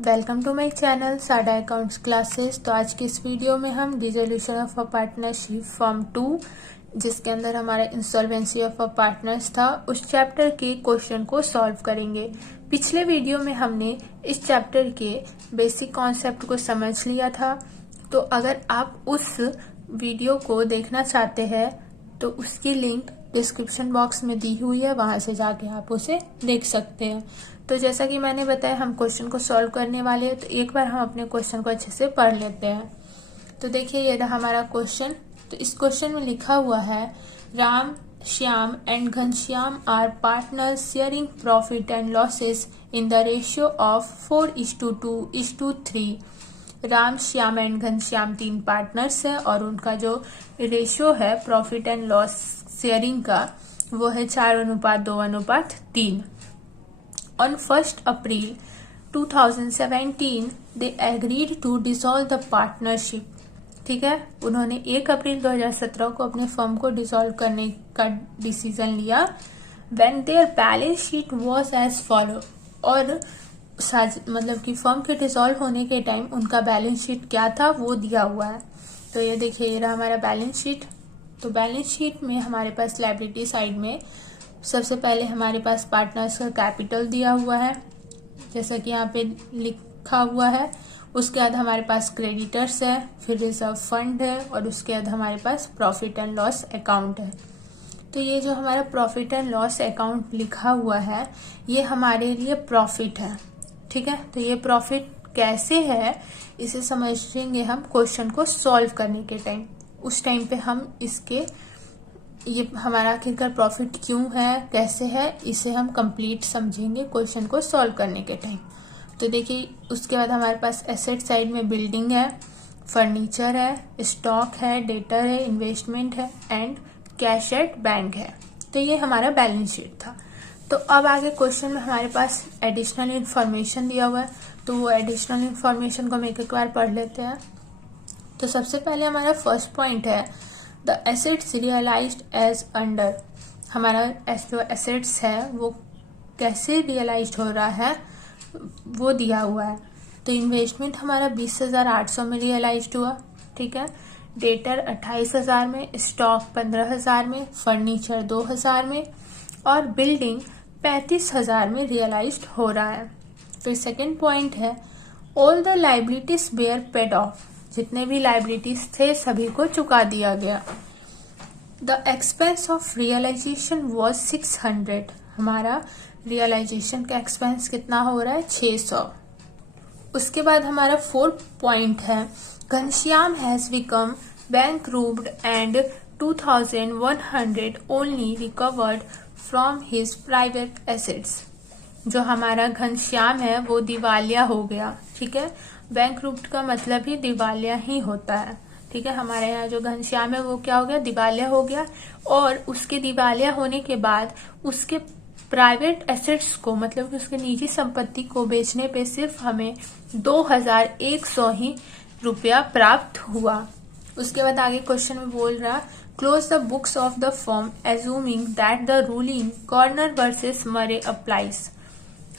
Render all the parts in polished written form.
Welcome to my channel साडा accounts classes. तो आज की इस वीडियो में हम dissolution of a partnership form 2 जिसके अंदर हमारा इंसॉल्वेंसी ऑफ अ पार्टनर्स था, उस चैप्टर के क्वेश्चन को सॉल्व करेंगे। पिछले वीडियो में हमने इस चैप्टर के बेसिक कॉन्सेप्ट को समझ लिया था, तो अगर आप उस वीडियो को देखना चाहते हैं तो उसकी लिंक डिस्क्रिप्शन बॉक्स में दी हुई है, वहां से जाके आप उसे देख सकते हैं। तो जैसा कि मैंने बताया हम क्वेश्चन को सॉल्व करने वाले हैं, तो एक बार हम अपने क्वेश्चन को अच्छे से पढ़ लेते हैं। तो देखिए ये रहा हमारा क्वेश्चन। तो इस क्वेश्चन में लिखा हुआ है Ram, Shyam and Ghanshyam are partners sharing profit and losses in the ratio of 4:2:3। Ram, Shyam and Ghanshyam 3 partners है और उनका जो रेशियो है प्रॉफिट एंड लॉस शेयरिंग का वो है 4:2:3। On 1st April 2017, they agreed to dissolve the partnership. ठीक है, उन्होंने 1 अप्रैल 2017 को अपने फर्म को डिसॉल्व करने का डिसीजन लिया। When their balance sheet was as follow, और मतलब कि फर्म के डिसॉल्व होने के टाइम उनका बैलेंस शीट क्या था वो दिया हुआ है। तो ये देखिए ये रहा हमारा बैलेंस शीट। तो बैलेंस शीट में हमारे पास लायबिलिटी साइड में सबसे पहले हमारे पास पार्टनर्स का कैपिटल दिया हुआ है जैसा कि यहाँ पे लिखा हुआ है। उसके बाद हमारे पास क्रेडिटर्स है, फिर रिजर्व फंड है और उसके बाद हमारे पास प्रॉफिट एंड लॉस अकाउंट है। तो ये जो हमारा प्रॉफिट एंड लॉस अकाउंट लिखा हुआ है ये हमारे लिए प्रॉफिट है। ठीक है, तो ये प्रॉफिट कैसे है इसे समझेंगे हम क्वेश्चन को सॉल्व करने के टाइम। उस टाइम पे हम इसके ये हमारा आखिरकार प्रॉफिट क्यों है, कैसे है, इसे हम कंप्लीट समझेंगे क्वेश्चन को सॉल्व करने के टाइम। तो देखिए उसके बाद हमारे पास एसेट साइड में बिल्डिंग है, फर्नीचर है, स्टॉक है, डेटर है, इन्वेस्टमेंट है एंड कैश एट बैंक है। तो ये हमारा बैलेंस शीट था। तो अब आगे क्वेश्चन में हमारे पास एडिशनल इंफॉर्मेशन दिया हुआ है, तो वो एडिशनल इंफॉर्मेशन को हम एक बार पढ़ लेते हैं। तो सबसे पहले हमारा फर्स्ट पॉइंट है the assets realised as under. हमारा जो एसेट्स है वो कैसे रियलाइज्ड हो रहा है वो दिया हुआ है। तो इन्वेस्टमेंट हमारा 20,800 में रियलाइज्ड हुआ। ठीक है, डेटर 28,000 में, स्टॉक 15,000 में, फर्नीचर 2,000 में और बिल्डिंग 35,000 में रियलाइज्ड हो रहा है। फिर सेकेंड पॉइंट है all the liabilities were paid off. जितने भी लाइबिलिटीज थे सभी को चुका दिया गया। The expense of realisation was 600। हमारा रियलाइजेशन का एक्सपेंस कितना हो रहा है 600। उसके बाद हमारा 4th पॉइंट है Ghanshyam has become bankrupt and 2,100 only recovered from his private assets. जो हमारा घनश्याम है वो दिवालिया हो गया। ठीक है, बैंकरूप्ड का मतलब ही दिवालिया ही होता है। ठीक है, हमारे यहाँ जो घनश्याम है वो क्या हो गया, दिवालिया हो गया। और उसके दिवालिया होने के बाद उसके प्राइवेट एसेट्स को मतलब कि उसके निजी संपत्ति को बेचने पे सिर्फ हमें 2,100 ही रुपया प्राप्त हुआ। उसके बाद आगे क्वेश्चन में बोल रहा close the books of the firm assuming that the ruling corner versus Murray applies.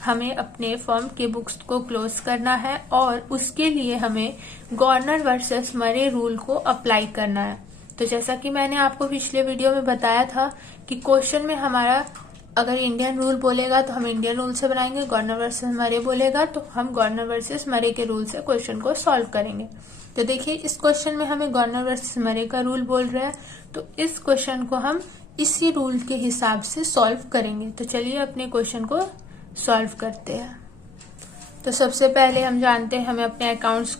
हमें अपने फर्म के बुक्स को क्लोज करना है और उसके लिए हमें गवर्नर वर्सेस मरे रूल को अप्लाई करना है। तो जैसा कि मैंने आपको पिछले वीडियो में बताया था कि क्वेश्चन में हमारा अगर इंडियन रूल बोलेगा तो हम इंडियन रूल से बनाएंगे, गवर्नर वर्सेस मरे बोलेगा तो हम गवर्नर वर्सेस मरे के रूल से क्वेश्चन को सॉल्व करेंगे। तो देखिए इस क्वेश्चन में हमें गवर्नर वर्सेस मरे का रूल बोल रहा है, तो इस क्वेश्चन को हम इसी रूल के हिसाब से सॉल्व करेंगे। तो चलिए अपने क्वेश्चन को सॉल्व करते हैं। तो सबसे पहले हम जानते हैं हमें अपने अकाउंट्स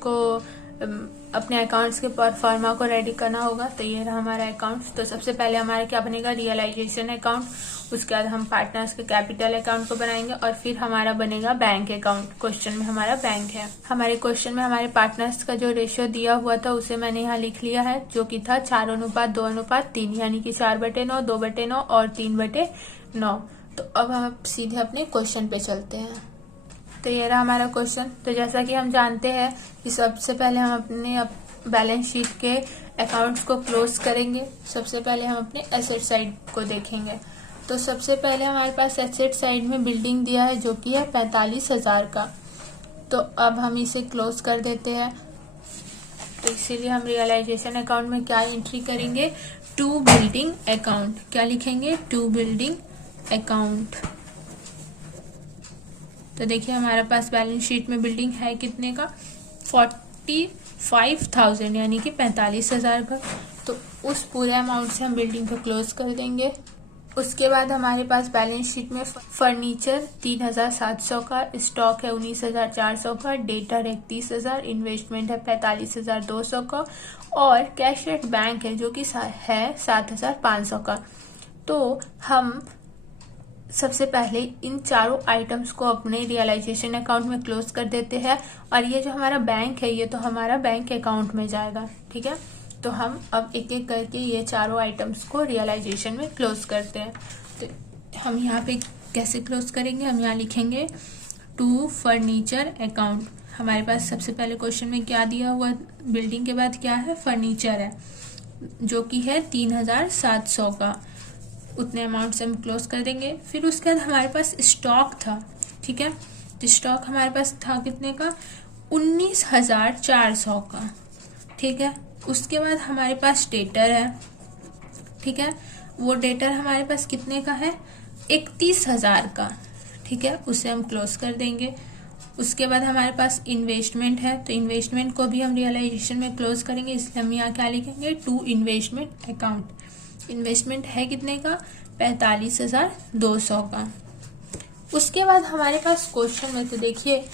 के परफॉर्मा को रेडी करना होगा। तो ये रहा हमारा अकाउंट्स। तो सबसे पहले हमारा क्या बनेगा, रियलाइजेशन अकाउंट। उसके बाद हम पार्टनर्स के कैपिटल अकाउंट को बनाएंगे और फिर हमारा बनेगा बैंक अकाउंट। क्वेश्चन में हमारा बैंक है। हमारे क्वेश्चन में हमारे पार्टनर्स का जो रेशियो दिया हुआ था उसे मैंने यहाँ लिख लिया है, जो कि था 4:2:3, यानी कि 4/9, 2/9 और 3/9। तो अब हम सीधे अपने क्वेश्चन पे चलते हैं। तो ये रहा हमारा क्वेश्चन। तो जैसा कि हम जानते हैं कि सबसे पहले हम अपने बैलेंस शीट के अकाउंट्स को क्लोज करेंगे। सबसे पहले हम अपने एसेट साइड को देखेंगे। तो सबसे पहले हमारे पास एसेट साइड में बिल्डिंग दिया है जो कि है 45,000 का। तो अब हम इसे क्लोज कर देते हैं। तो इसीलिए हम रियलाइजेशन अकाउंट में क्या एंट्री करेंगे, टू बिल्डिंग अकाउंट। क्या लिखेंगे, टू बिल्डिंग अकाउंट। तो देखिए हमारे पास बैलेंस शीट में बिल्डिंग है कितने का, 45,000 यानी कि 45,000 का। तो उस पूरे अमाउंट से हम बिल्डिंग को क्लोज कर देंगे। उसके बाद हमारे पास बैलेंस शीट में फर्नीचर 3,700 का, स्टॉक है 19,400 का, डेटर है 30,000, इन्वेस्टमेंट है 45,200 का और कैश एट बैंक है जो कि है 7,500 का। तो हम सबसे पहले इन चारों आइटम्स को अपने रियलाइजेशन अकाउंट में क्लोज कर देते हैं और ये जो हमारा बैंक है ये तो हमारा बैंक अकाउंट में जाएगा। ठीक है, तो हम अब एक एक करके ये चारों आइटम्स को रियलाइजेशन में क्लोज करते हैं। तो हम यहाँ पे कैसे क्लोज करेंगे, हम यहाँ लिखेंगे टू फर्नीचर अकाउंट। हमारे पास सबसे पहले क्वेश्चन में क्या दिया हुआ, बिल्डिंग के बाद क्या है, फर्नीचर है जो कि है 3,700 का। उतने अमाउंट से हम क्लोज कर देंगे। फिर उसके बाद हमारे पास स्टॉक था। ठीक है, तो स्टॉक हमारे पास था कितने का, 19,400 का। ठीक है, उसके बाद हमारे पास डेटर है। ठीक है, वो डेटर हमारे पास कितने का है, 31,000 का। ठीक है, उसे हम क्लोज कर देंगे। उसके बाद हमारे पास इन्वेस्टमेंट है, तो इन्वेस्टमेंट को भी हम रियलाइजेशन में क्लोज करेंगे, इसलिए हम यहाँ क्या लिखेंगे, टू इन्वेस्टमेंट अकाउंट। इन्वेस्टमेंट है कितने का, 45,200 का। उसके बाद हमारे पास क्वेश्चन में, तो देखिए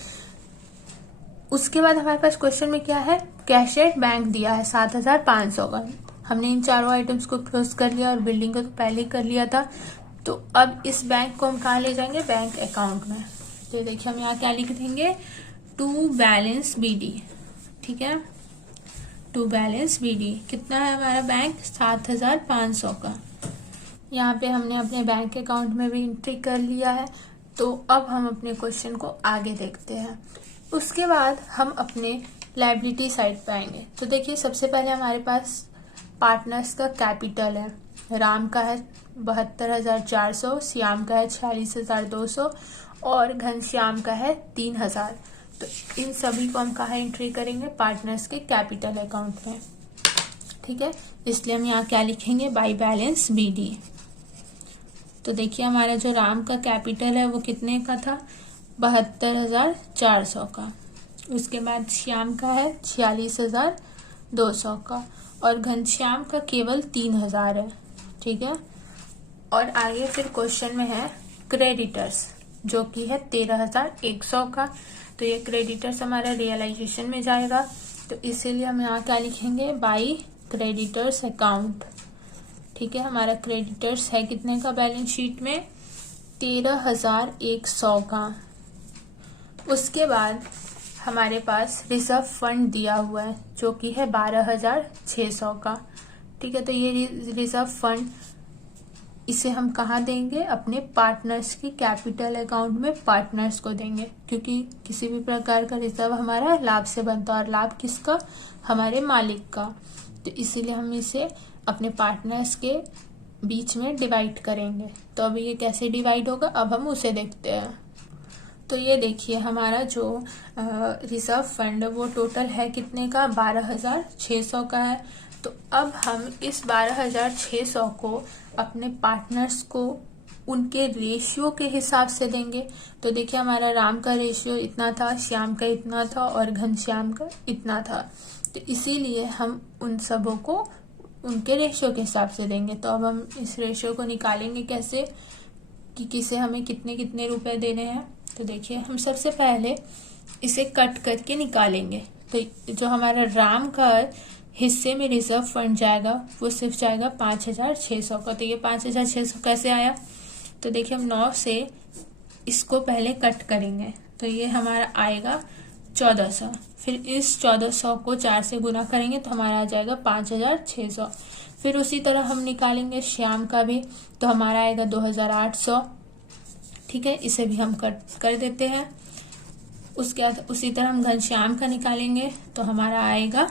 उसके बाद हमारे पास क्वेश्चन में क्या है, कैश एट बैंक दिया है 7,500 का। हमने इन चारों आइटम्स को क्लोज कर लिया और बिल्डिंग को तो पहले ही कर लिया था। तो अब इस बैंक को हम कहाँ ले जाएंगे, बैंक अकाउंट में। तो देखिए हम यहाँ क्या लिख देंगे, टू बैलेंस BD। ठीक है, टू बैलेंस BD कितना है हमारा बैंक, 7,500 का। यहाँ पे हमने अपने बैंक अकाउंट में भी एंट्री कर लिया है। तो अब हम अपने क्वेश्चन को आगे देखते हैं। उसके बाद हम अपने लायबिलिटी साइड पे आएंगे। तो देखिए सबसे पहले हमारे पास पार्टनर्स का कैपिटल है। राम का है 72,400, श्याम का है 46,200 और घनश्याम का है 3,000। तो इन सभी को हम कहाँ एंट्री करेंगे, पार्टनर्स के कैपिटल अकाउंट में। ठीक है, इसलिए हम यहाँ क्या लिखेंगे, बाय बैलेंस BD। तो देखिए हमारा जो राम का कैपिटल है वो कितने का था, 72,400 का। उसके बाद श्याम का है 46,200 का और घनश्याम का केवल 3,000 है। ठीक है, और आगे फिर क्वेश्चन में है क्रेडिटर्स जो कि है 13,100 का। तो ये क्रेडिटर्स हमारा रियलाइजेशन में जाएगा, तो इसीलिए हम यहाँ क्या लिखेंगे, बाई क्रेडिटर्स अकाउंट। ठीक है, हमारा क्रेडिटर्स है कितने का बैलेंस शीट में, 13,100 का। उसके बाद हमारे पास रिजर्व फंड दिया हुआ है जो कि है 12,600 का। ठीक है, तो ये रिजर्व फंड इसे हम कहाँ देंगे, अपने पार्टनर्स की कैपिटल अकाउंट में पार्टनर्स को देंगे, क्योंकि किसी भी प्रकार का रिजर्व हमारा लाभ से बनता है और लाभ किसका, हमारे मालिक का। तो इसीलिए हम इसे अपने पार्टनर्स के बीच में डिवाइड करेंगे। तो अभी ये कैसे डिवाइड होगा, अब हम उसे देखते हैं। तो ये देखिए हमारा जो रिजर्व फंड वो टोटल है कितने का, 12,600 का है। तो अब हम इस 12,600 को अपने पार्टनर्स को उनके रेशियो के हिसाब से देंगे। तो देखिए हमारा राम का रेशियो इतना था, श्याम का इतना था और घनश्याम का इतना था। तो इसीलिए हम उन सबों को उनके रेशियो के हिसाब से देंगे। तो अब हम इस रेशियो को निकालेंगे कैसे, कि किसे हमें कितने कितने रुपए देने हैं। तो देखिए हम सबसे पहले इसे कट करके निकालेंगे। तो जो हमारा राम का हिस्से में रिजर्व फंड जाएगा वो सिर्फ जाएगा 5,600 का। तो ये 5,600 कैसे आया, तो देखिए हम 9 से इसको पहले कट करेंगे तो ये हमारा आएगा 1,400। फिर इस 1,400 को 4 से गुना करेंगे तो हमारा आ जाएगा 5,600। फिर उसी तरह हम निकालेंगे श्याम का भी, तो हमारा आएगा 2,800। ठीक है, इसे भी हम कट कर देते हैं। उसके बाद उसी तरह हम घनश्याम का निकालेंगे तो हमारा आएगा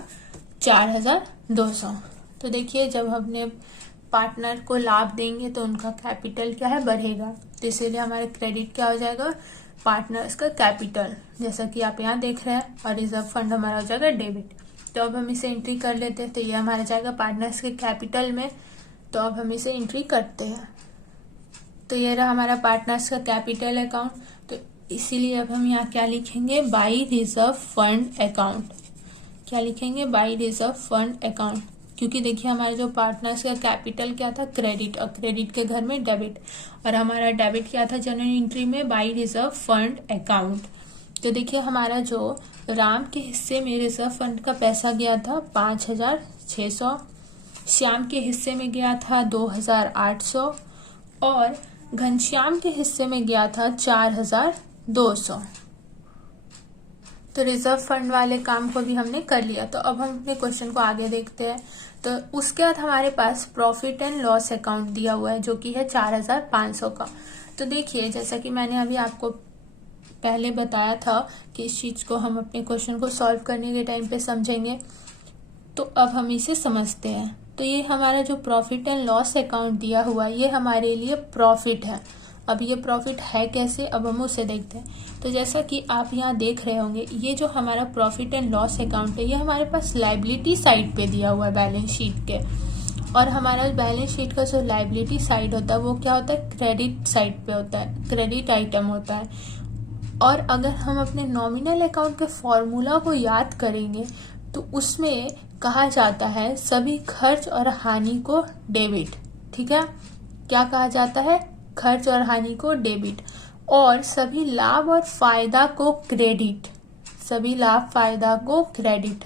4,200। तो देखिए जब हमने पार्टनर को लाभ देंगे तो उनका कैपिटल क्या है, बढ़ेगा। तो इसीलिए हमारा क्रेडिट क्या हो जाएगा, पार्टनर्स का कैपिटल, जैसा कि आप यहाँ देख रहे हैं, और रिजर्व फंड हमारा हो जाएगा डेबिट। तो अब हम इसे एंट्री कर लेते हैं। तो ये हमारा जाएगा पार्टनर्स के कैपिटल में। तो अब हम इसे एंट्री करते हैं। तो ये रहा हमारा पार्टनर्स का कैपिटल अकाउंट। तो इसीलिए अब हम यहाँ क्या लिखेंगे, बाई रिजर्व फंड अकाउंट। क्या लिखेंगे, बाई रिजर्व फंड अकाउंट, क्योंकि देखिए हमारे जो पार्टनर्स का कैपिटल क्या था, क्रेडिट, और क्रेडिट के घर में डेबिट, और हमारा डेबिट क्या था जनरल एंट्री में, बाई रिजर्व फंड अकाउंट। तो देखिए हमारा जो राम के हिस्से में रिजर्व फंड का पैसा गया था 5,600, श्याम के हिस्से में गया था 2,800, और घनश्याम के हिस्से में गया था 4,200। तो रिजर्व फंड वाले काम को भी हमने कर लिया। तो अब हम अपने क्वेश्चन को आगे देखते हैं। तो उसके बाद हमारे पास प्रॉफिट एंड लॉस अकाउंट दिया हुआ है, जो कि है 4,500 का। तो देखिए जैसा कि मैंने अभी आपको पहले बताया था कि इस चीज को हम अपने क्वेश्चन को सॉल्व करने के टाइम पे समझेंगे। तो अब हम इसे समझते हैं। तो ये हमारा जो प्रॉफिट एंड लॉस अकाउंट दिया हुआ है, ये हमारे लिए प्रॉफिट है। अब ये प्रॉफिट है कैसे, अब हम उसे देखते हैं। तो जैसा कि आप यहाँ देख रहे होंगे, ये जो हमारा प्रॉफिट एंड लॉस अकाउंट है, ये हमारे पास लायबिलिटी साइड पे दिया हुआ है बैलेंस शीट के। और हमारा बैलेंस शीट का जो लायबिलिटी साइड होता है वो क्या होता है, क्रेडिट साइड पे होता है, क्रेडिट आइटम होता है। और अगर हम अपने नॉमिनल अकाउंट के फॉर्मूला को याद करेंगे तो उसमें कहा जाता है सभी खर्च और हानि को डेबिट। ठीक है, क्या कहा जाता है, खर्च और हानि को डेबिट, और सभी लाभ और फायदा को क्रेडिट, सभी लाभ फायदा को क्रेडिट।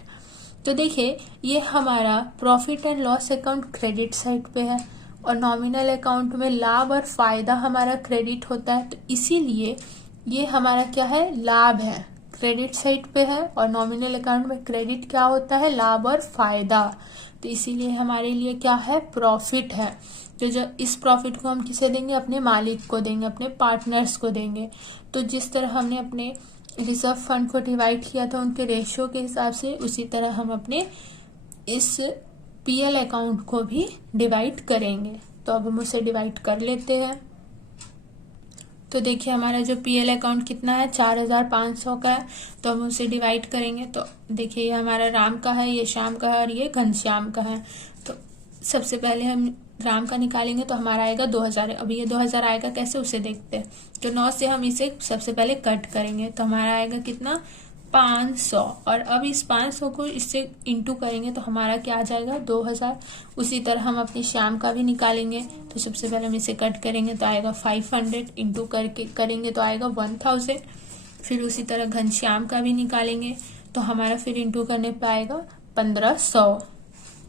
तो देखिए ये हमारा profit and loss account credit side पे है, और नॉमिनल अकाउंट में लाभ और फायदा हमारा क्रेडिट होता है। तो इसीलिए ये हमारा क्या है, लाभ है, क्रेडिट साइड पे है, और नॉमिनल अकाउंट में क्रेडिट क्या होता है, लाभ और फायदा। तो इसीलिए हमारे लिए क्या है, प्रॉफिट है। तो जो इस प्रॉफिट को हम किसे देंगे, अपने मालिक को देंगे, अपने पार्टनर्स को देंगे। तो जिस तरह हमने अपने रिजर्व फंड को डिवाइड किया था उनके रेशियो के हिसाब से, उसी तरह हम अपने इस पीएल अकाउंट को भी डिवाइड करेंगे। तो अब हम उसे डिवाइड कर लेते हैं। तो देखिए हमारा जो पीएल अकाउंट कितना है, 4,500 का है। तो हम उसे डिवाइड करेंगे। तो देखिए ये हमारा राम का है, ये श्याम का है, और ये घनश्याम का है। तो सबसे पहले हम राम का निकालेंगे तो हमारा आएगा 2,000। अभी ये 2,000 आएगा कैसे, उसे देखते हैं। तो 9 से हम इसे सबसे पहले कट करेंगे तो हमारा आएगा कितना, 500। और अब इस 500 को इससे इंटू करेंगे तो हमारा क्या आ जाएगा, 2,000। उसी तरह हम अपने श्याम का भी निकालेंगे। तो सबसे पहले हम इसे कट करेंगे तो आएगा 500, इंटू करके करेंगे तो आएगा 1,000। फिर उसी तरह घनश्याम का भी निकालेंगे तो हमारा फिर इंटू करने पे आएगा 1,500।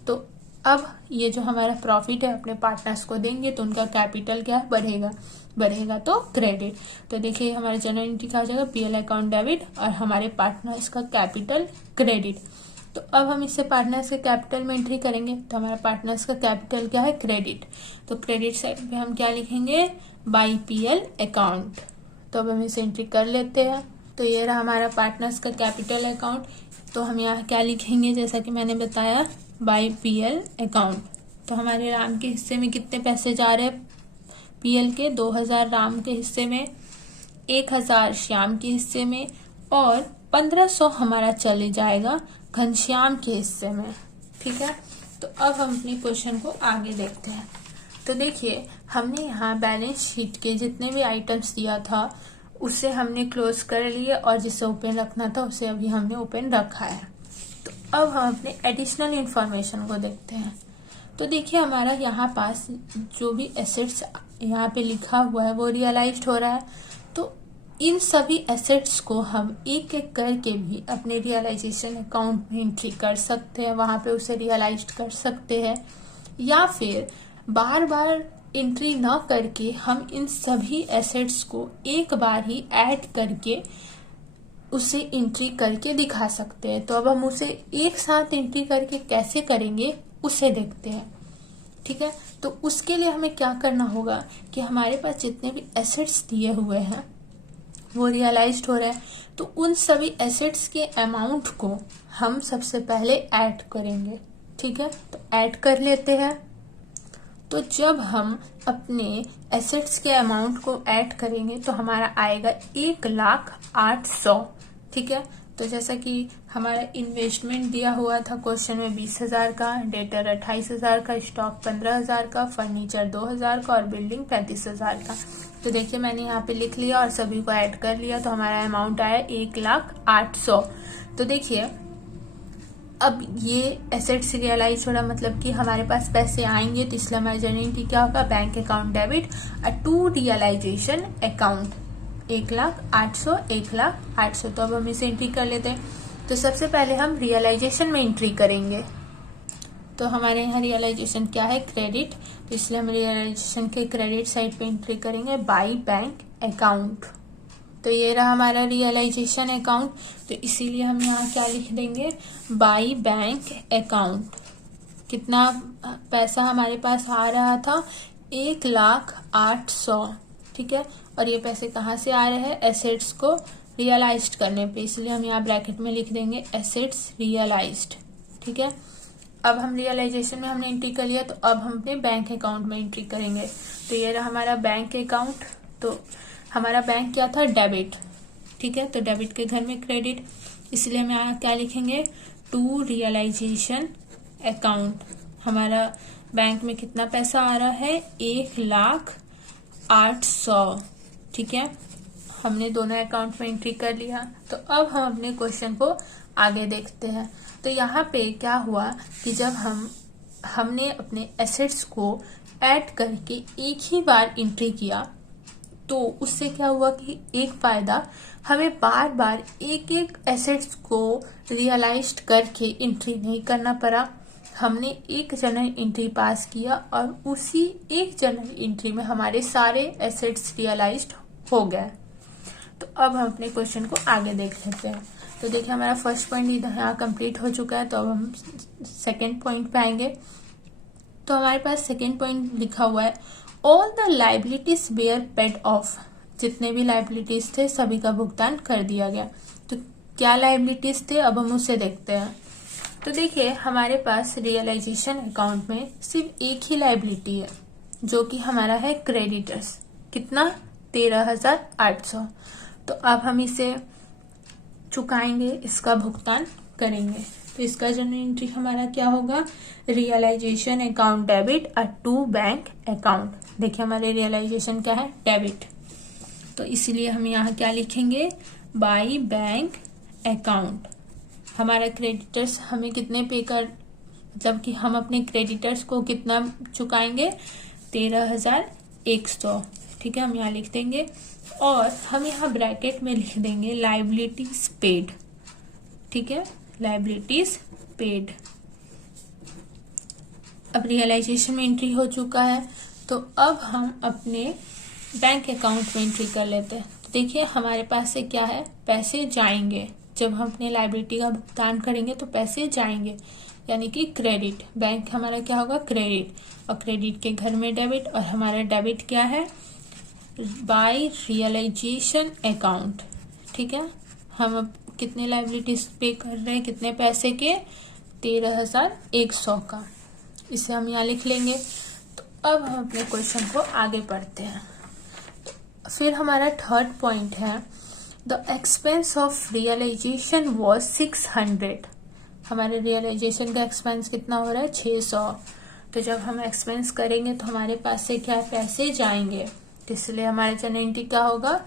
तो अब ये जो हमारा प्रॉफिट है अपने पार्टनर्स को देंगे तो उनका कैपिटल क्या बढ़ेगा, बढ़ेगा तो क्रेडिट। तो देखिए हमारे जनरल एंट्री क्या हो जाएगा, पीएल अकाउंट डेबिट, और हमारे पार्टनर्स का कैपिटल क्रेडिट। तो अब हम इससे पार्टनर्स के कैपिटल में एंट्री करेंगे तो हमारा पार्टनर्स का कैपिटल क्या है, क्रेडिट। तो क्रेडिट साइड पे हम क्या लिखेंगे, बाई पीएल अकाउंट। तो अब हम इसे एंट्री कर लेते हैं। तो ये रहा हमारा पार्टनर्स का कैपिटल अकाउंट। तो हम यहाँ क्या लिखेंगे, जैसा कि मैंने बताया, बाई पीएल अकाउंट। तो हमारे राम के हिस्से में कितने पैसे जा रहे हैं, पीएल के 2,000 राम के हिस्से में, 1,000 श्याम के हिस्से में, और 1,500 हमारा चले जाएगा घनश्याम के हिस्से में। ठीक है, तो अब हम अपने क्वेश्चन को आगे देखते हैं। तो देखिए हमने यहाँ बैलेंस शीट के जितने भी आइटम्स दिया था उसे हमने क्लोज कर लिया, और जिसे ओपन रखना था उसे अभी हमने ओपन रखा है। तो अब हम अपने एडिशनल इंफॉर्मेशन को देखते हैं। तो देखिए हमारा यहाँ पास जो भी एसेट्स यहाँ पे लिखा हुआ है वो रियलाइज्ड हो रहा है। तो इन सभी एसेट्स को हम एक एक करके भी अपने रियलाइजेशन अकाउंट में एंट्री कर सकते हैं, वहां पे उसे रियलाइज्ड कर सकते हैं, या फिर बार बार एंट्री न करके हम इन सभी एसेट्स को एक बार ही ऐड करके उसे एंट्री करके दिखा सकते हैं। तो अब हम उसे एक साथ एंट्री करके कैसे करेंगे उसे देखते हैं। ठीक है, तो उसके लिए हमें क्या करना होगा कि हमारे पास जितने भी एसेट्स दिए हुए हैं वो रियलाइज्ड हो रहे हैं, तो उन सभी एसेट्स के अमाउंट को हम सबसे पहले ऐड करेंगे। ठीक है, तो ऐड कर लेते हैं। तो जब हम अपने एसेट्स के अमाउंट को ऐड करेंगे तो हमारा आएगा 1,08,100। ठीक है, तो जैसा कि हमारा इन्वेस्टमेंट दिया हुआ था क्वेश्चन में 20,000 का, डेटर 28,000 का, स्टॉक 15,000 का, फर्नीचर 2,000 का और बिल्डिंग 35,000 का। तो देखिए मैंने यहाँ पे लिख लिया और सभी को ऐड कर लिया, तो हमारा अमाउंट आया 1,08,100। तो देखिए अब ये एसेट्स रियलाइज हो रहा, मतलब कि हमारे पास पैसे आएंगे, तो इसलिए हमारा जनरल क्या होगा, bank account debit to realisation account 1,08,100 1,08,100। तो अब हम इसे एंट्री कर लेते हैं। तो सबसे पहले हम रियलाइजेशन में एंट्री करेंगे। तो हमारे यहाँ रियलाइजेशन क्या है, क्रेडिट, तो इसलिए हम रियलाइजेशन के क्रेडिट साइड पे एंट्री करेंगे बाई बैंक अकाउंट। तो ये रहा हमारा रियलाइजेशन अकाउंट, तो इसीलिए हम यहाँ क्या लिख देंगे, बाई बैंक अकाउंट। कितना पैसा हमारे पास आ रहा था, 1,08,100। ठीक है, और ये पैसे कहाँ से आ रहे हैं, एसेट्स को रियलाइज्ड करने पे, इसलिए हम यहाँ ब्रैकेट में लिख देंगे एसेट्स रियलाइज्ड। ठीक है, अब हम रियलाइजेशन में हमने एंट्री कर लिया, तो अब हम अपने बैंक अकाउंट में एंट्री करेंगे। तो ये रहा हमारा बैंक अकाउंट। तो हमारा बैंक क्या था, डेबिट। ठीक है, तो डेबिट के घर में क्रेडिट, इसलिए हम यहाँ क्या लिखेंगे, टू रियलाइजेशन अकाउंट। हमारा बैंक में कितना पैसा आ रहा है, 1,08,100। ठीक है, हमने दोनों अकाउंट में एंट्री कर लिया। तो अब हम अपने क्वेश्चन को आगे देखते हैं। तो यहाँ पे क्या हुआ कि जब हमने अपने एसेट्स को ऐड करके एक ही बार एंट्री किया, तो उससे क्या हुआ कि एक फायदा, हमें बार बार एक एक एसेट्स को रियलाइज्ड करके एंट्री नहीं करना पड़ा। हमने एक जनरल एंट्री पास किया और उसी एक जनरल एंट्री में हमारे सारे एसेट्स रियलाइज्ड हो गए। तो अब हम अपने क्वेश्चन को आगे देख लेते हैं। तो देखिए हमारा फर्स्ट पॉइंट इधर यहाँ कंप्लीट हो चुका है, तो अब हम सेकेंड पॉइंट पे आएंगे। तो हमारे पास सेकेंड पॉइंट लिखा हुआ है, all the liabilities were paid off. जितने भी लाइबिलिटीज थे सभी का भुगतान कर दिया गया। तो क्या लाइबिलिटीज थे, अब हम उसे देखते हैं। तो देखिए हमारे पास रियलाइजेशन अकाउंट में सिर्फ एक ही लाइबिलिटी है, जो कि हमारा है क्रेडिटर्स। कितना, 13,800। तो अब हम इसे चुकाएंगे, इसका भुगतान करेंगे। तो इसका जनरल एंट्री हमारा क्या होगा, realisation account debit to bank account. देखिए हमारे रियलाइजेशन क्या है, डेबिट, तो इसलिए हम यहाँ क्या लिखेंगे, बाई बैंक अकाउंट। हमारा क्रेडिटर्स हमें कितने पे कर, मतलब कि हम अपने क्रेडिटर्स को कितना चुकाएंगे, 13,100। ठीक है, हम यहाँ लिख देंगे और हम यहाँ ब्रैकेट में लिख देंगे लाइबिलिटीज पेड। ठीक है, लाइबिलिटीज पेड। अब रियलाइजेशन में एंट्री हो चुका है, तो अब हम अपने बैंक अकाउंट में एंट्री कर लेते हैं। तो देखिए हमारे पास से क्या है, पैसे जाएंगे। जब हम अपने लाइबिलिटी का भुगतान करेंगे तो पैसे जाएंगे, यानी कि क्रेडिट। बैंक हमारा क्या होगा, क्रेडिट, और क्रेडिट के घर में डेबिट, और हमारा डेबिट क्या है, बाय रियलाइजेशन अकाउंट। ठीक है, हम अब कितने लाइबिलिटीज पे कर रहे हैं, कितने पैसे के, 13,100 का। इसे हम यहाँ लिख लेंगे। तो अब हम अपने क्वेश्चन को आगे पढ़ते हैं। फिर हमारा थर्ड पॉइंट है, the expense of realisation was 600। हमारे रियलाइजेशन का एक्सपेंस कितना हो रहा है, 600। तो जब हम एक्सपेंस करेंगे तो हमारे पास से क्या पैसे जाएंगे, इसलिए हमारे जनरल क्या होगा,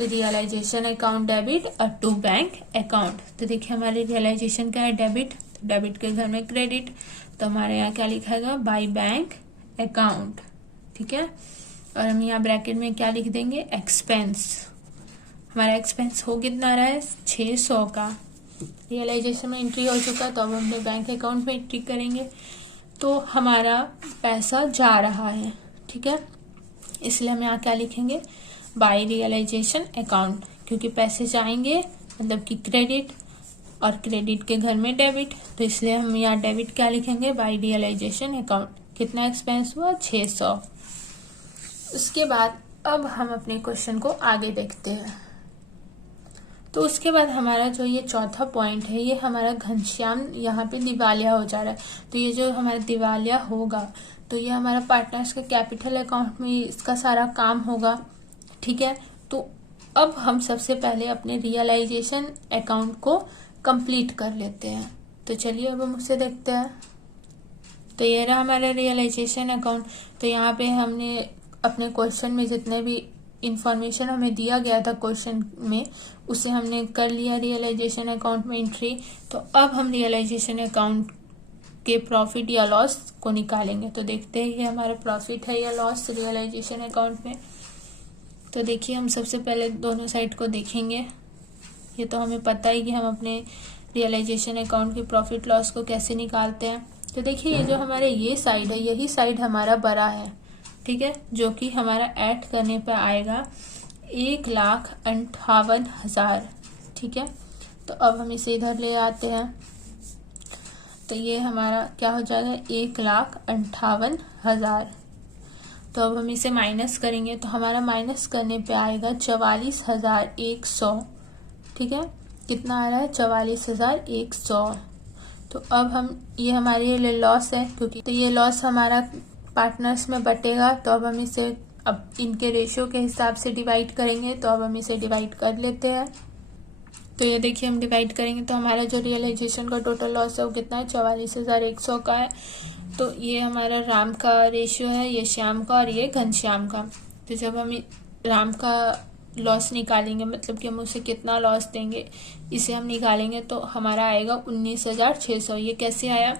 realisation account debit to bank account. तो देखिए हमारे रियलाइजेशन क्या है, डेबिट, तो डेबिट के घर में क्रेडिट, तो हमारे यहाँ क्या लिखाएगा, बाई बैंक अकाउंट। ठीक है, और हम यहाँ ब्रैकेट में क्या लिख देंगे, एक्सपेंस। हमारा एक्सपेंस हो कितना रहा है, 600 का। रियलाइजेशन में एंट्री हो चुका, तो अब हम अपने बैंक अकाउंट में एंट्री करेंगे। तो हमारा पैसा जा रहा है, ठीक है, इसलिए हम यहाँ क्या लिखेंगे, बाय रियलाइजेशन अकाउंट, क्योंकि पैसे जाएंगे मतलब कि क्रेडिट, और क्रेडिट के घर में डेबिट, तो इसलिए हम यहाँ डेबिट क्या लिखेंगे, बाय रियलाइजेशन अकाउंट। कितना एक्सपेंस हुआ, 600। उसके बाद अब हम अपने क्वेश्चन को आगे देखते हैं। तो उसके बाद हमारा जो ये चौथा पॉइंट है, ये हमारा घनश्याम यहाँ पे दिवालिया हो जा रहा है। तो ये जो हमारा दिवालिया होगा तो ये हमारा पार्टनर्स के कैपिटल अकाउंट में इसका सारा काम होगा, ठीक है। तो अब हम सबसे पहले अपने रियलाइजेशन अकाउंट को कंप्लीट कर लेते हैं। तो चलिए अब हम उसे देखते हैं। तो ये रहा हमारा रियलाइजेशन अकाउंट। तो यहाँ पे हमने अपने क्वेश्चन में जितने भी इंफॉर्मेशन हमें दिया गया था क्वेश्चन में, उसे हमने कर लिया रियलाइजेशन अकाउंट में एंट्री। तो अब हम रियलाइजेशन अकाउंट के प्रॉफिट या लॉस को निकालेंगे। तो देखते हैं ये हमारा प्रॉफिट है या लॉस रियलाइजेशन अकाउंट में। तो देखिए हम सबसे पहले दोनों साइड को देखेंगे। ये तो हमें पता है कि हम अपने रियलाइजेशन अकाउंट के प्रॉफिट लॉस को कैसे निकालते हैं। तो देखिए ये जो हमारे ये साइड है, यही साइड हमारा बड़ा है, ठीक है, जो कि हमारा ऐड करने पे आएगा 1,58,000, ठीक है। तो अब हम इसे इधर ले आते हैं। तो ये हमारा क्या हो जाएगा 1,58,000। तो अब हम इसे माइनस करेंगे तो हमारा माइनस करने पे आएगा 44,100, ठीक है। कितना आ रहा है 44,100। तो अब हम ये हमारे लिए लॉस है, क्योंकि तो ये लॉस हमारा पार्टनर्स में बटेगा। तो अब हम इसे अब इनके रेशियो के हिसाब से डिवाइड करेंगे। तो अब हम इसे डिवाइड कर लेते हैं। तो ये देखिए हम डिवाइड करेंगे तो हमारा जो रियलाइजेशन का टोटल लॉस है वो कितना है 44,100 का है। तो ये हमारा राम का रेशियो है, ये श्याम का और ये घनश्याम का। तो जब हम राम का लॉस निकालेंगे, मतलब कि हम उसे कितना लॉस देंगे इसे हम निकालेंगे, तो हमारा आएगा 19,600। ये कैसे आया,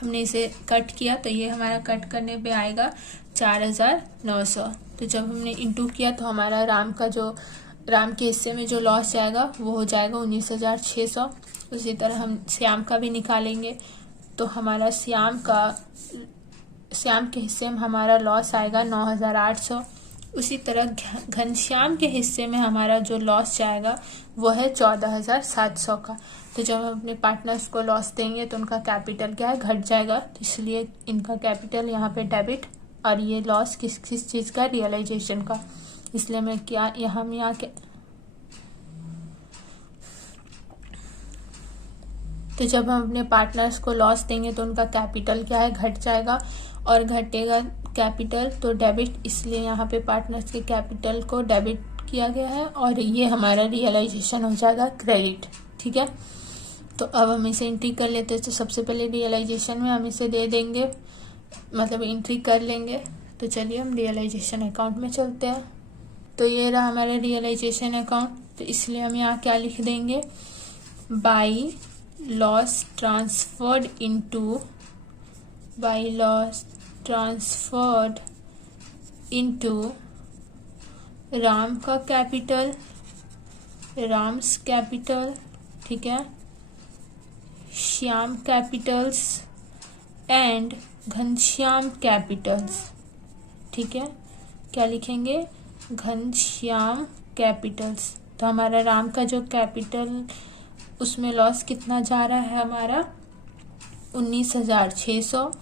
हमने इसे कट किया तो ये हमारा कट करने पे आएगा 4,900। तो जब हमने इंटू किया तो हमारा राम के हिस्से में जो लॉस जाएगा वो हो जाएगा 19,600। उसी तरह हम श्याम का भी निकालेंगे तो हमारा श्याम के हिस्से में हमारा लॉस आएगा 9,800। उसी तरह घनश्याम के हिस्से में हमारा जो लॉस जाएगा वो है 14,700 का। तो जब हम अपने पार्टनर्स को लॉस देंगे तो उनका कैपिटल क्या है, घट जाएगा। तो इसलिए इनका कैपिटल यहाँ पे डेबिट, और ये लॉस किस चीज़ का, रियलाइजेशन का। इसलिए मैं क्या यहाँ के तो जब हम अपने पार्टनर्स को लॉस देंगे तो उनका कैपिटल क्या है, घट जाएगा, और घटेगा कैपिटल तो डेबिट, इसलिए यहाँ पे पार्टनर्स के कैपिटल को डेबिट किया गया है, और ये हमारा रियलाइजेशन हो जाएगा क्रेडिट, ठीक है। तो अब हम इसे एंट्री कर लेते हैं। तो सबसे पहले रियलाइजेशन में हम इसे दे देंगे, मतलब एंट्री कर लेंगे। तो चलिए हम रियलाइजेशन अकाउंट में चलते हैं। तो ये रहा हमारा रियलाइजेशन अकाउंट। तो इसलिए हम यहाँ क्या लिख देंगे, by loss transferred into Ram का कैपिटल, राम्स कैपिटल, ठीक है, Shyam Capitals and Ghanshyam Capitals, ठीक है। क्या लिखेंगे, घनश्याम कैपिटल्स। तो हमारा राम का जो कैपिटल उसमें लॉस कितना जा रहा है हमारा 19,600,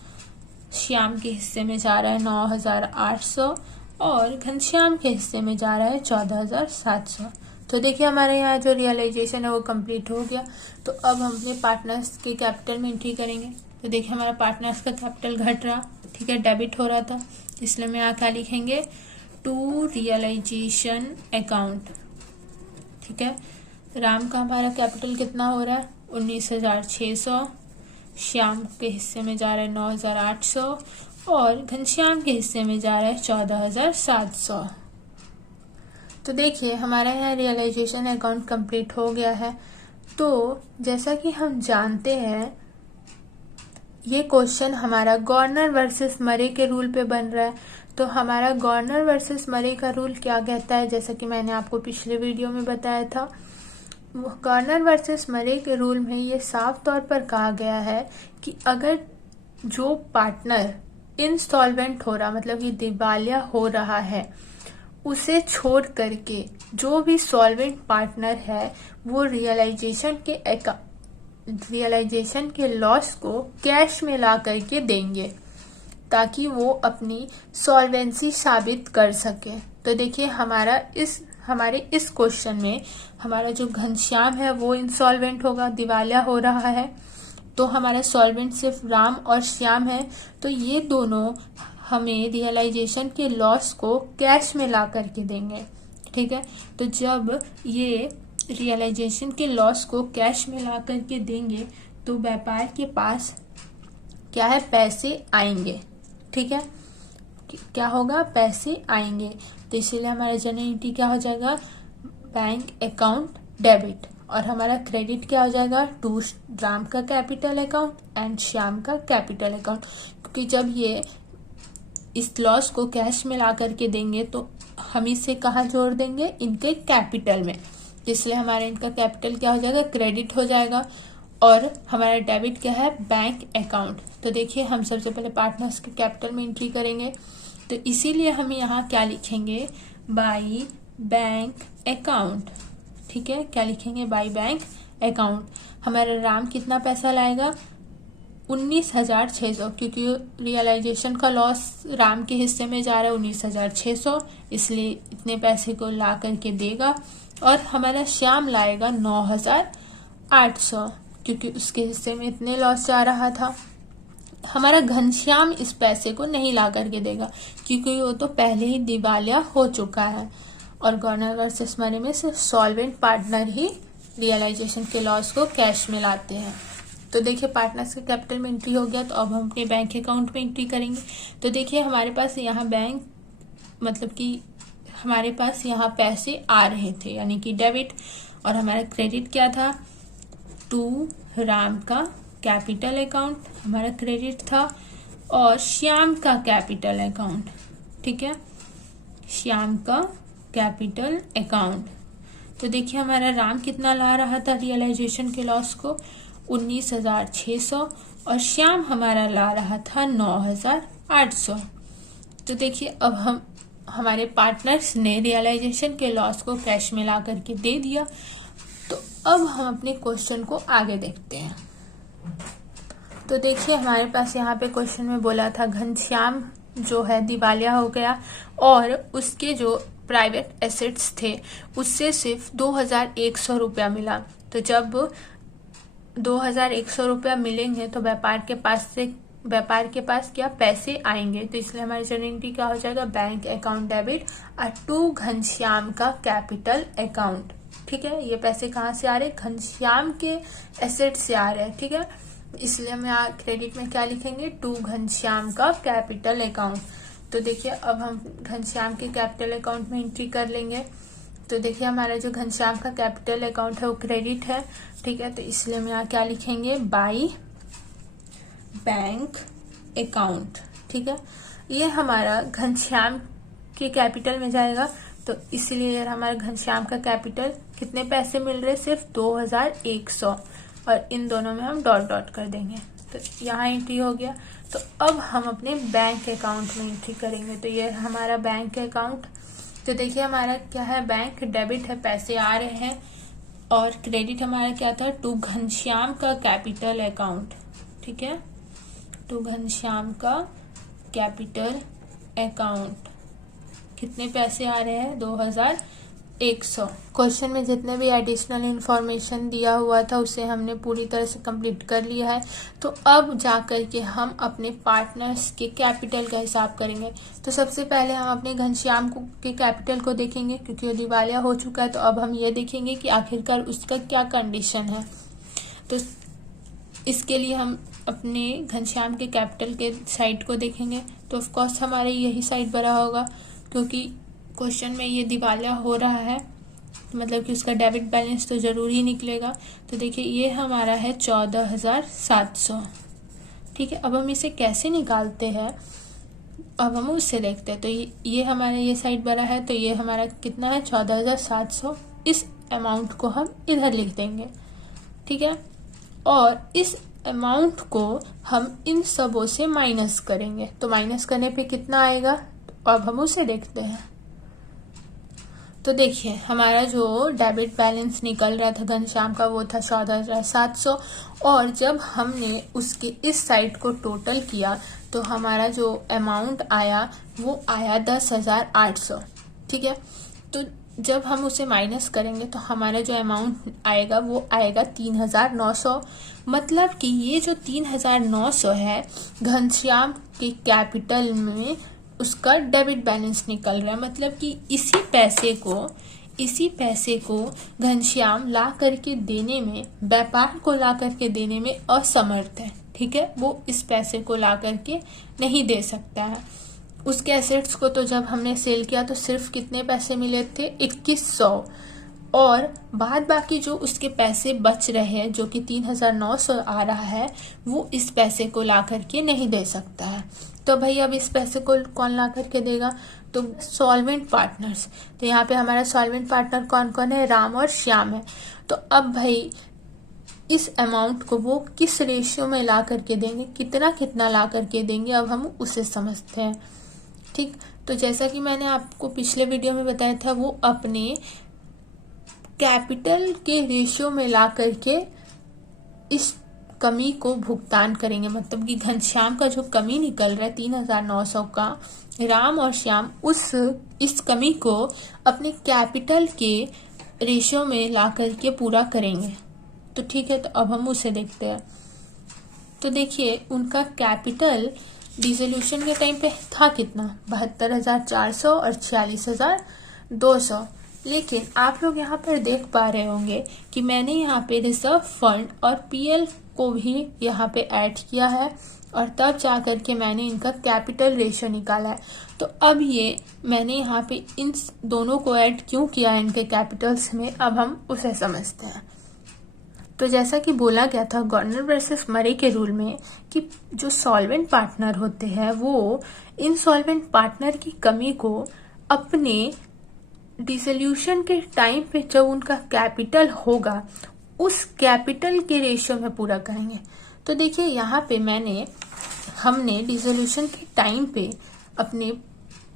श्याम के हिस्से में जा रहा है 9,800 और घनश्याम के हिस्से में जा रहा है 14,700। तो देखिए हमारे यहाँ जो रियलाइजेशन है वो कंप्लीट हो गया। तो अब हम अपने पार्टनर्स के कैपिटल में एंट्री करेंगे। तो देखिए हमारा पार्टनर्स का कैपिटल घट रहा, ठीक है, डेबिट हो रहा था, इसलिए हम यहाँ क्या लिखेंगे, टू रियलाइजेशन अकाउंट, ठीक है। राम का हमारा कैपिटल कितना हो रहा है 19,600, श्याम के हिस्से में जा रहा है 9,800 और घनश्याम के हिस्से में जा रहा है 14,700। तो देखिए हमारा यहाँ रियलाइजेशन अकाउंट कंप्लीट हो गया है। तो जैसा कि हम जानते हैं ये क्वेश्चन हमारा गवर्नर वर्सेस मरे के रूल पे बन रहा है। तो हमारा गवर्नर वर्सेस मरे का रूल क्या कहता है, जैसा कि मैंने आपको पिछले वीडियो में बताया था, गवर्नर वर्सेस मरे के रूल में ये साफ तौर पर कहा गया है कि अगर जो पार्टनर इंस्टॉलमेंट हो रहा, मतलब कि दिवालिया हो रहा है, उसे छोड़ करके जो भी सॉल्वेंट पार्टनर है वो रियलाइजेशन के लॉस को कैश में ला करके देंगे ताकि वो अपनी सॉल्वेंसी साबित कर सके। तो देखिए हमारा इस हमारे इस क्वेश्चन में हमारा जो घनश्याम है वो इंसॉल्वेंट होगा, दिवालिया हो रहा है। तो हमारा सॉल्वेंट सिर्फ राम और श्याम है। तो ये दोनों हमें रियलाइजेशन के लॉस को कैश में ला करके देंगे। ठीक है, तो जब ये रियलाइजेशन के लॉस को कैश में ला करके देंगे तो व्यापार के पास क्या है, पैसे आएंगे। ठीक है, क्या होगा, पैसे आएंगे। तो इसलिए हमारा जनरल क्या हो जाएगा, बैंक अकाउंट डेबिट। और हमारा क्रेडिट क्या हो जाएगा, टू राम का कैपिटल अकाउंट एंड श्याम का कैपिटल अकाउंट। क्योंकि जब ये इस लॉस को कैश में ला करके देंगे तो हम इसे कहाँ जोड़ देंगे, इनके कैपिटल में। इसलिए हमारा इनका कैपिटल क्या हो जाएगा, क्रेडिट हो जाएगा। और हमारा डेबिट क्या है, बैंक अकाउंट। तो देखिए हम सबसे पहले पार्टनर्स के कैपिटल में एंट्री करेंगे। तो इसीलिए हम यहाँ क्या लिखेंगे, बाई बैंक अकाउंट। ठीक है, क्या लिखेंगे, बाई बैंक अकाउंट। हमारा राम कितना पैसा लाएगा, 19,600, क्योंकि रियलाइजेशन का लॉस राम के हिस्से में जा रहा है 19,600, इसलिए इतने पैसे को ला करके देगा। और हमारा श्याम लाएगा 9,800, क्योंकि उसके हिस्से में इतने लॉस जा रहा था। हमारा घनश्याम इस पैसे को नहीं ला करके देगा, क्योंकि वो तो पहले ही दिवालिया हो चुका है। और गवर्नर वर्सेस मनी में सिर्फ सॉल्वेंट पार्टनर ही रियलाइजेशन के लॉस को कैश में लाते हैं। तो देखिए पार्टनर्स के कैपिटल में एंट्री हो गया। तो अब हम अपने बैंक अकाउंट में एंट्री करेंगे। तो देखिए हमारे पास यहाँ बैंक मतलब कि हमारे पास यहाँ पैसे आ रहे थे, यानी कि डेबिट। और हमारा क्रेडिट क्या था, टू राम का कैपिटल अकाउंट हमारा क्रेडिट था, और श्याम का कैपिटल अकाउंट। ठीक है, श्याम का कैपिटल अकाउंट। तो देखिए हमारा राम कितना ला रहा था रियलाइजेशन के लॉस को, 19,600, और श्याम हमारा ला रहा था 9,800। तो देखिए अब हमारे पार्टनर्स ने रियलाइजेशन के लॉस को कैश में ला करके दे दिया। तो अब हम अपने क्वेश्चन को आगे देखते हैं। तो देखिए हमारे पास यहाँ पे क्वेश्चन में बोला था घनश्याम जो है दिवालिया हो गया और उसके जो प्राइवेट एसेट्स थे उससे सिर्फ 2,100 रुपया मिला। तो जब 2,100 रुपया मिलेंगे तो व्यापार के पास क्या पैसे आएंगे। तो इसलिए हमारी जनरेटिव क्या हो जाएगा, बैंक अकाउंट डेबिट और टू घनश्याम का कैपिटल अकाउंट। ठीक है, ये पैसे कहाँ से आ रहे हैं, घनश्याम के एसेट से आ रहे हैं। ठीक है, इसलिए हम यहाँ क्रेडिट में क्या लिखेंगे, टू घनश्याम का कैपिटल अकाउंट। तो देखिए अब हम घनश्याम के कैपिटल अकाउंट में एंट्री कर लेंगे। तो देखिए हमारा जो घनश्याम का कैपिटल अकाउंट है वो क्रेडिट है। ठीक है, तो इसलिए हम यहाँ क्या लिखेंगे, बाई बैंक अकाउंट। ठीक है, ये हमारा घनश्याम के कैपिटल में जाएगा। तो इसीलिए हमारे घनश्याम का कैपिटल कितने पैसे मिल रहे, सिर्फ 2,100, और इन दोनों में हम डॉट डॉट कर देंगे। तो यहाँ एंट्री हो गया। तो अब हम अपने बैंक अकाउंट में एंट्री करेंगे। तो ये हमारा बैंक अकाउंट। तो देखिए हमारा क्या है, बैंक डेबिट है, पैसे आ रहे हैं, और क्रेडिट हमारा क्या था, टू घनश्याम का कैपिटल अकाउंट। ठीक है, टू घनश्याम का कैपिटल अकाउंट कितने पैसे आ रहे हैं, 2,100। क्वेश्चन में जितने भी एडिशनल इंफॉर्मेशन दिया हुआ था उसे हमने पूरी तरह से कंप्लीट कर लिया है। तो अब जाकर के हम अपने पार्टनर्स के कैपिटल का हिसाब करेंगे। तो सबसे पहले हम अपने घनश्याम के कैपिटल को देखेंगे, क्योंकि वो दिवालिया हो चुका है। तो अब हम ये देखेंगे कि आखिरकार उसका क्या कंडीशन है। तो इसके लिए हम अपने घनश्याम के कैपिटल के साइड को देखेंगे। तो ऑफकोर्स हमारा यही साइड बड़ा होगा, क्योंकि क्वेश्चन में ये दिवालिया हो रहा है, मतलब कि उसका डेबिट बैलेंस तो जरूर ही निकलेगा। तो देखिए ये हमारा है 14,700। ठीक है, अब हम इसे कैसे निकालते हैं, अब हम उससे देखते हैं। तो ये हमारा ये साइड बड़ा है, तो ये हमारा कितना है, 14,700। इस अमाउंट को हम इधर लिख देंगे। ठीक है, और इस अमाउंट को हम इन सबों से माइनस करेंगे। तो माइनस करने पे कितना आएगा, अब हम उसे देखते हैं। तो देखिए हमारा जो डेबिट बैलेंस निकल रहा था घनश्याम का वो था 14,700, और जब हमने उसके इस साइड को टोटल किया तो हमारा जो अमाउंट आया वो आया 10,800। ठीक है, तो जब हम उसे माइनस करेंगे तो हमारा जो अमाउंट आएगा वो आएगा 3,900। मतलब कि ये जो 3,900 है घनश्याम के कैपिटल में उसका डेबिट बैलेंस निकल रहा है। मतलब कि इसी पैसे को घनश्याम ला करके देने में, व्यापार को ला करके देने में असमर्थ है। ठीक है, वो इस पैसे को ला करके नहीं दे सकता है। उसके एसेट्स को तो जब हमने सेल किया तो सिर्फ कितने पैसे मिले थे, 2100, और बाद बाकी जो उसके पैसे बच रहे हैं जो कि 3,900 आ रहा है वो इस पैसे को ला करके नहीं दे सकता है। तो भाई अब इस पैसे को कौन ला करके देगा, तो सॉल्वेंट पार्टनर्स। तो यहाँ पे हमारा सॉल्वेंट पार्टनर कौन कौन है, राम और श्याम है। तो अब भाई इस अमाउंट को वो किस रेशियो में ला करके देंगे, कितना कितना ला करके देंगे, अब हम उसे समझते हैं। ठीक, तो जैसा कि मैंने आपको पिछले वीडियो में बताया था वो अपने कैपिटल के रेशियो में ला करके इस कमी को भुगतान करेंगे। मतलब कि घनश्याम का जो कमी निकल रहा है 3,900 का, राम और श्याम इस कमी को अपने कैपिटल के रेशियो में ला करके पूरा करेंगे। तो ठीक है, तो अब हम उसे देखते हैं। तो देखिए उनका कैपिटल डिसोल्यूशन के टाइम पे था कितना, 72,400 और 46,200। लेकिन आप लोग यहाँ पर देख पा रहे होंगे कि मैंने यहाँ पे रिजर्व फंड और पीएल को भी यहाँ पे ऐड किया है और तब जा करके मैंने इनका कैपिटल रेशियो निकाला है। तो अब ये मैंने यहाँ पे इन दोनों को ऐड क्यों किया है इनके कैपिटल्स में, अब हम उसे समझते हैं। तो जैसा कि बोला गया था गॉर्डनर वर्सेस मरे के रूल में कि जो सॉल्वेंट पार्टनर होते हैं वो इनसॉल्वेंट पार्टनर की कमी को अपने डिसोल्यूशन के टाइम पे जब उनका कैपिटल होगा उस कैपिटल के रेशियो में पूरा करेंगे। तो देखिए यहाँ पे हमने डिसोल्यूशन के टाइम पे अपने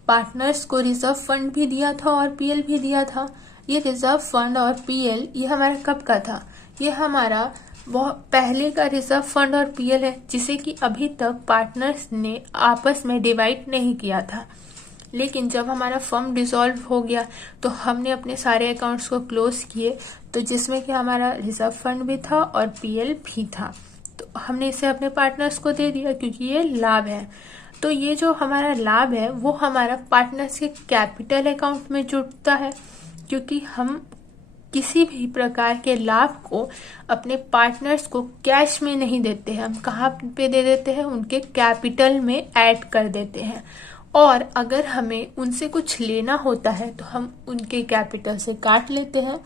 पार्टनर्स को रिजर्व फंड भी दिया था और पीएल भी दिया था। ये रिजर्व फंड और पीएल ये हमारा कब का था, ये हमारा बहुत पहले का रिजर्व फंड और पीएल है जिसे कि अभी तक पार्टनर्स ने आपस में डिवाइड नहीं किया था। लेकिन जब हमारा फर्म डिसॉल्व हो गया तो हमने अपने सारे अकाउंट्स को क्लोज किए, तो जिसमें कि हमारा रिजर्व फंड भी था और पीएल भी था। तो हमने इसे अपने पार्टनर्स को दे दिया क्योंकि ये लाभ है। तो ये जो हमारा लाभ है वो हमारा पार्टनर्स के कैपिटल अकाउंट में जुड़ता है, क्योंकि हम किसी भी प्रकार के लाभ को अपने पार्टनर्स को कैश में नहीं देते हैं। हम कहाँ पे दे देते हैं, उनके कैपिटल में ऐड कर देते हैं। और अगर हमें उनसे कुछ लेना होता है तो हम उनके कैपिटल से काट लेते हैं।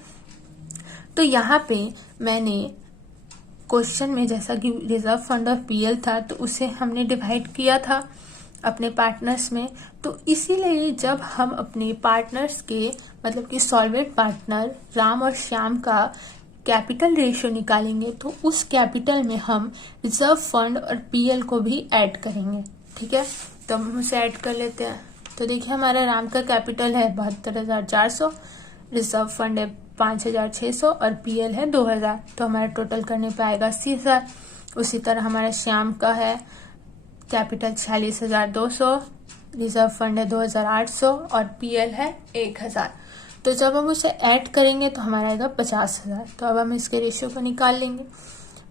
तो यहाँ पे मैंने क्वेश्चन में जैसा कि रिजर्व फंड और पीएल था तो उसे हमने डिवाइड किया था अपने पार्टनर्स में। तो इसीलिए जब हम अपने पार्टनर्स के मतलब कि सॉल्वेंट पार्टनर राम और श्याम का कैपिटल रेशियो निकालेंगे तो उस कैपिटल में हम रिजर्व फंड और पीएल को भी ऐड करेंगे। ठीक है, तो हम उसे ऐड कर लेते हैं। तो देखिए हमारा राम का कैपिटल है 72,400, रिजर्व फंड है 5,600 और पीएल है 2,000। तो हमारा टोटल करने पे आएगा 80,000। उसी तरह हमारा श्याम का है कैपिटल 46,200, रिजर्व फंड है 2,800 और पीएल है 1,000। तो जब हम उसे ऐड करेंगे तो हमारा आएगा 50,000। तो अब हम इसके रेशियो को निकाल लेंगे।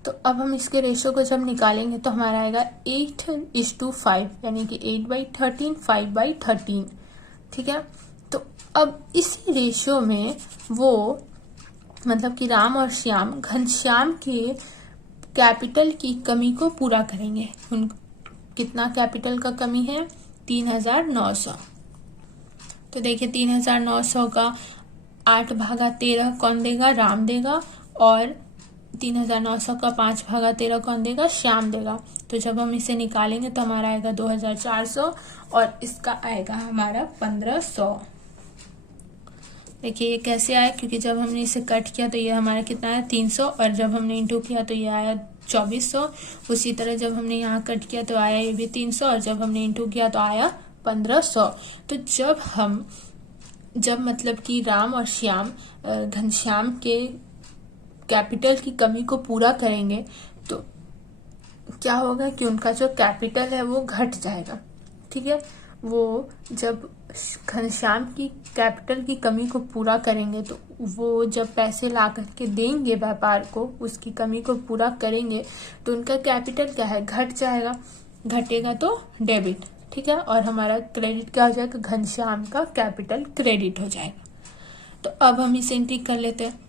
तो अब हम इसके रेशियो को जब निकालेंगे तो हमारा आएगा 8:5, यानी कि 8/13, 5/13। ठीक है, तो अब इस रेशियो में वो मतलब कि राम और श्याम घनश्याम के कैपिटल की कमी को पूरा करेंगे। कितना कैपिटल का कमी है, 3,900। तो देखिए 3,900 का 8/13 कौन देगा, राम देगा, और 3,900 का 5/13 कौन देगा, श्याम देगा। तो जब हम इसे निकालेंगे तो हमारा आएगा 2,400 और इसका आएगा हमारा 1,500। देखिए ये कैसे आया, क्योंकि जब हमने इसे कट किया तो ये हमारा कितना है 300, और जब हमने इंटू किया तो ये आया 2,400। उसी तरह जब हमने यहाँ कट किया तो आया ये भी 300, और जब हमने इंटू किया तो आया 1,500। तो जब मतलब कि राम और श्याम घनश्याम के कैपिटल की कमी को पूरा करेंगे तो क्या होगा कि उनका जो कैपिटल है वो घट जाएगा। ठीक है, वो जब घनश्याम की कैपिटल की कमी को पूरा करेंगे, तो वो जब पैसे ला करके देंगे व्यापार को, उसकी कमी को पूरा करेंगे, तो उनका कैपिटल क्या है, घट जाएगा। घटेगा तो डेबिट, ठीक है। और हमारा क्रेडिट क्या हो जाएगा, घनश्याम का कैपिटल क्रेडिट हो जाएगा। तो अब हम इसे एंट्री कर लेते हैं।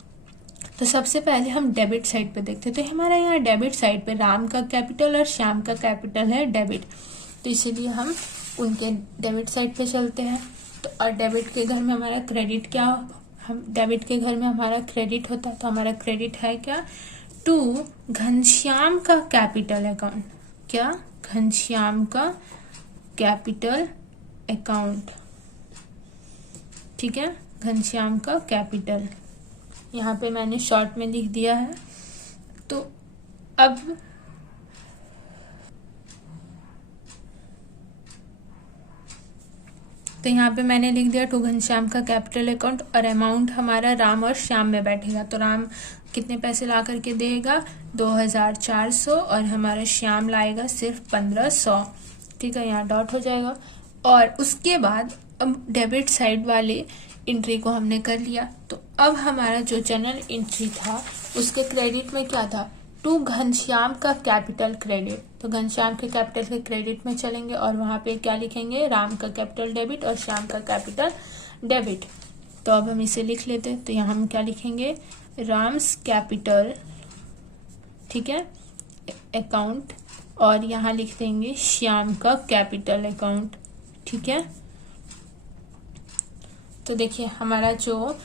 तो सबसे पहले हम डेबिट साइड पे देखते हैं। तो हमारा यहाँ डेबिट साइड पे राम का कैपिटल और श्याम का कैपिटल है डेबिट, तो इसीलिए हम उनके डेबिट साइड पे चलते हैं। तो और डेबिट के घर में हमारा क्रेडिट क्या, हम डेबिट के घर में हमारा क्रेडिट होता है, तो हमारा क्रेडिट है क्या, टू घनश्याम का कैपिटल अकाउंट। क्या, घनश्याम का कैपिटल अकाउंट, ठीक है, घनश्याम का कैपिटल। यहाँ पे मैंने शॉर्ट में लिख दिया है। तो अब यहाँ पे मैंने लिख दिया टू घनश्याम का कैपिटल अकाउंट, और अमाउंट हमारा राम और श्याम में बैठेगा। तो राम कितने पैसे ला करके देगा, 2400, और हमारा श्याम लाएगा सिर्फ 1500, ठीक है, यहाँ डॉट हो जाएगा। और उसके बाद अब डेबिट साइड वाले एंट्री को हमने कर लिया। तो अब हमारा जो जनरल एंट्री था उसके क्रेडिट में क्या था, टू घनश्याम का कैपिटल क्रेडिट। तो घनश्याम के कैपिटल के क्रेडिट में चलेंगे और वहां पे क्या लिखेंगे, राम का कैपिटल डेबिट और श्याम का कैपिटल डेबिट। तो अब हम इसे लिख लेते हैं। तो यहाँ हम क्या लिखेंगे, राम्स कैपिटल, ठीक है, अकाउंट, और यहाँ लिख देंगे श्याम का कैपिटल अकाउंट, ठीक है। तो देखिए हमारा जो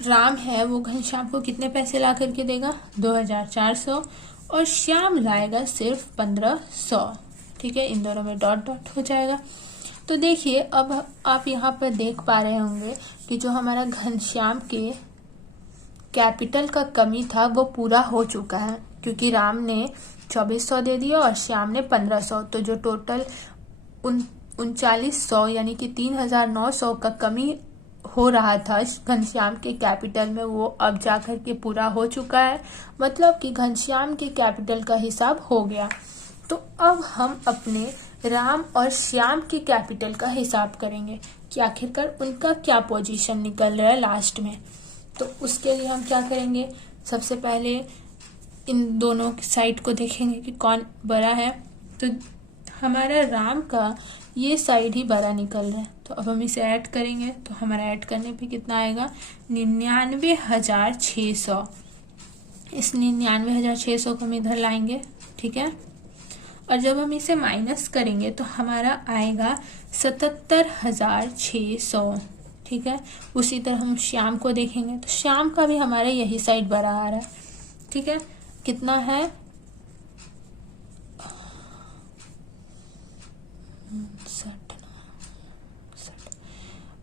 राम है वो घनश्याम को कितने पैसे ला करके देगा, 2400, और श्याम लाएगा सिर्फ 1500, ठीक है। इन दोनों में डॉट डॉट हो जाएगा। तो देखिए अब आप यहाँ पर देख पा रहे होंगे कि जो हमारा घनश्याम के कैपिटल का कमी था वो पूरा हो चुका है, क्योंकि राम ने 2400 दे दिया और श्याम ने 1500। तो जो टोटल 3900 यानी कि 3900 का कमी हो रहा था घनश्याम के कैपिटल में, वो अब जाकर के पूरा हो चुका है। मतलब कि घनश्याम के कैपिटल का हिसाब हो गया। तो अब हम अपने राम और श्याम के कैपिटल का हिसाब करेंगे कि आखिरकार उनका क्या पोजीशन निकल रहा है लास्ट में। तो उसके लिए हम क्या करेंगे, सबसे पहले इन दोनों साइड को देखेंगे कि कौन बड़ा है। तो हमारा राम का ये साइड ही बड़ा निकल रहा है। तो अब हम इसे ऐड करेंगे। तो हमारा ऐड करने पे कितना आएगा, 99,600। इस 99,600 को हम इधर लाएंगे, ठीक है। और जब हम इसे माइनस करेंगे तो हमारा आएगा 77,600, ठीक है। उसी तरह हम श्याम को देखेंगे तो श्याम का भी हमारा यही साइड बड़ा आ रहा है, ठीक है। कितना है,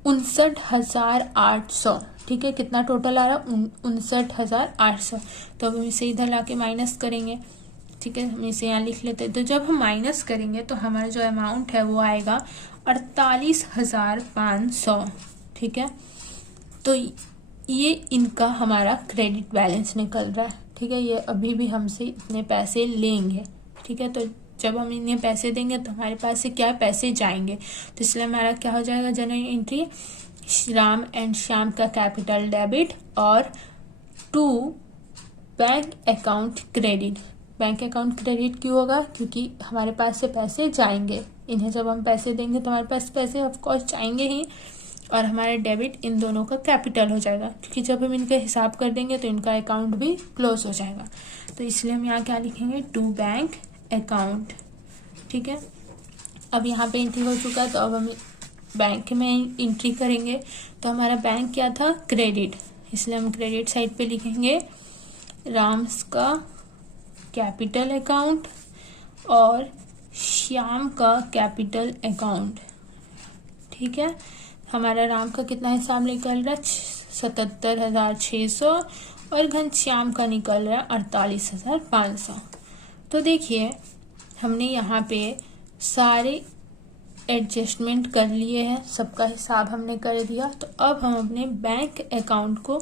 59,800, ठीक है। कितना टोटल आ रहा है, 59,800। तो अब हम इसे इधर लाके माइनस करेंगे, ठीक है। हम इसे यहाँ लिख लेते हैं। तो जब हम माइनस करेंगे तो हमारा जो अमाउंट है वो आएगा 48,500, ठीक है। तो ये इनका हमारा क्रेडिट बैलेंस निकल रहा है, ठीक है। ये अभी भी हमसे इतने पैसे लेंगे, ठीक है। तो जब हम इन्हें पैसे देंगे तो हमारे पास से क्या पैसे जाएंगे। तो इसलिए हमारा क्या हो जाएगा, general entry, Ram and Shyam का कैपिटल डेबिट और to bank account credit. Bank account credit क्यों होगा, क्योंकि हमारे पास से पैसे जाएंगे। इन्हें जब हम पैसे देंगे तो हमारे पास पैसे ऑफकोर्स जाएंगे ही, और हमारे डेबिट इन दोनों का कैपिटल हो जाएगा, क्योंकि जब हम इनका हिसाब कर देंगे तो इनका अकाउंट भी क्लोज हो जाएगा। तो इसलिए हम यहाँ क्या लिखेंगे, टू बैंक अकाउंट, ठीक है। अब यहाँ पे एंट्री हो चुका है। तो अब हम बैंक में एंट्री करेंगे। तो हमारा बैंक क्या था, क्रेडिट, इसलिए हम क्रेडिट साइड पे लिखेंगे राम्स का कैपिटल अकाउंट और श्याम का कैपिटल अकाउंट, ठीक है। हमारा राम का कितना हिसाब निकल रहा है, 77,600, और घनश्याम का निकल रहा है 48,500। तो देखिए हमने यहाँ पे सारे एडजस्टमेंट कर लिए हैं, सबका हिसाब हमने कर दिया। तो अब हम अपने बैंक अकाउंट को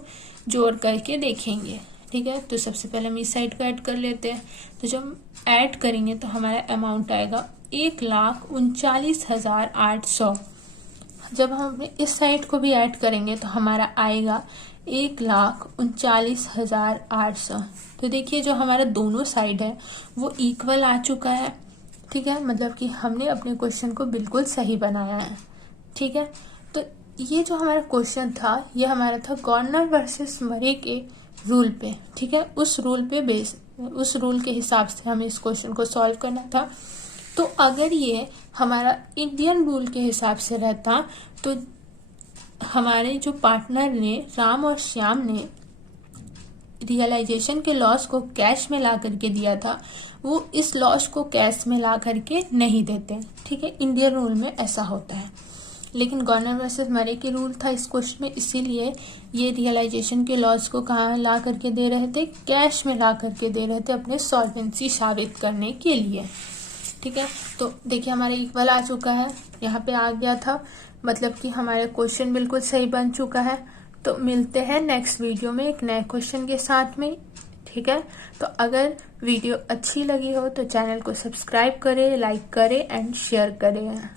जोड़ करके देखेंगे, ठीक है। तो सबसे पहले हम इस साइड को ऐड कर लेते हैं। तो जब हम ऐड करेंगे तो हमारा अमाउंट आएगा 1,39,800। जब हम इस साइड को भी ऐड करेंगे तो हमारा आएगा 1,39,800। तो देखिए जो हमारा दोनों साइड है वो इक्वल आ चुका है। ठीक है, मतलब कि हमने अपने क्वेश्चन को बिल्कुल सही बनाया है। ठीक है, तो ये जो हमारा क्वेश्चन था ये हमारा था गॉर्डनर वर्सेस मरे के रूल पे। ठीक है, उस रूल के हिसाब से हमें इस क्वेश्चन को सॉल्व करना था। तो अगर ये हमारा इंडियन रूल के हिसाब से रहता तो हमारे जो पार्टनर ने, राम और श्याम ने, रियलाइजेशन के लॉस को कैश में ला करके दिया था, वो इस लॉस को कैश में ला करके नहीं देते। ठीक है, इंडियन रूल में ऐसा होता है। लेकिन गॉर्डनर वर्सेस मरे के रूल था इस क्वेश्चन में, इसीलिए ये रियलाइजेशन के लॉस को कहाँ ला करके दे रहे थे, कैश में ला करके दे रहे थे अपने सॉल्वेंसी साबित करने के लिए। ठीक है, तो देखिए हमारे इक्वल आ चुका है, यहाँ पे आ गया था, मतलब कि हमारे क्वेश्चन बिल्कुल सही बन चुका है। तो मिलते हैं नेक्स्ट वीडियो में एक नए क्वेश्चन के साथ में। ठीक है, तो अगर वीडियो अच्छी लगी हो तो चैनल को सब्सक्राइब करें, लाइक करें एंड शेयर करें।